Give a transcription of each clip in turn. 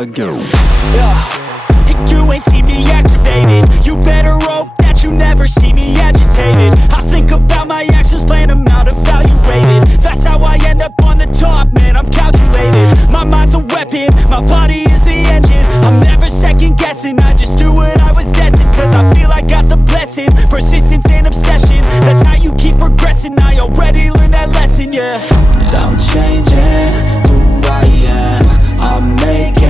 ago. You ain't see me activated. You better hope that you never see me agitated. I think about my actions, plan them out, evaluated. That's how I end up on the top, man, I'm calculated. My mind's a weapon, my body is the engine. I'm never second guessing, I just do what I was destined. Cause I feel I got the blessing, persistence and obsession. That's how you keep progressing, I already learned that lesson, yeah. I'm changing who I am, I'm making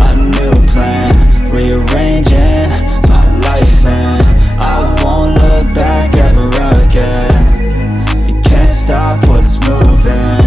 a new plan, rearranging my life and I won't look back ever again. You can't stop what's moving,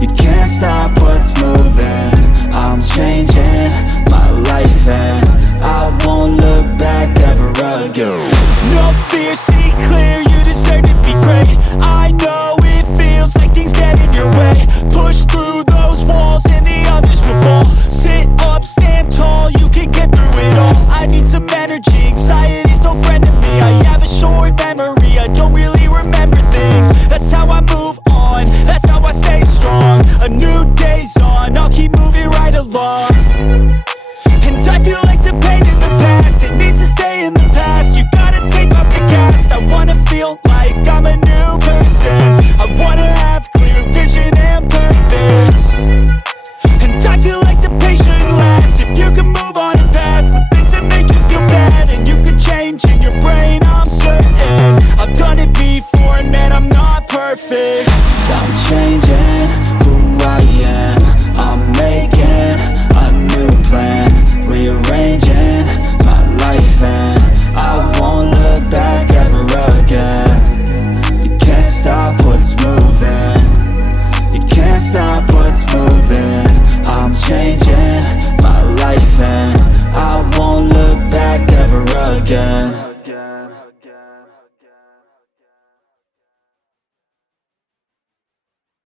you can't stop what's moving. I'm changing my life and I won't look back ever again. No fear, see clear, you deserve to be great. I know it feels like things get in your way. Push through those walls and the others will fall. Sit up, stand tall, you can get through it all. I need some energy, anxiety's no friend to me. I have a short memory, I don't really remember things. That's how I move on, that's how I stay strong. A new day's on, I'll keep moving right along.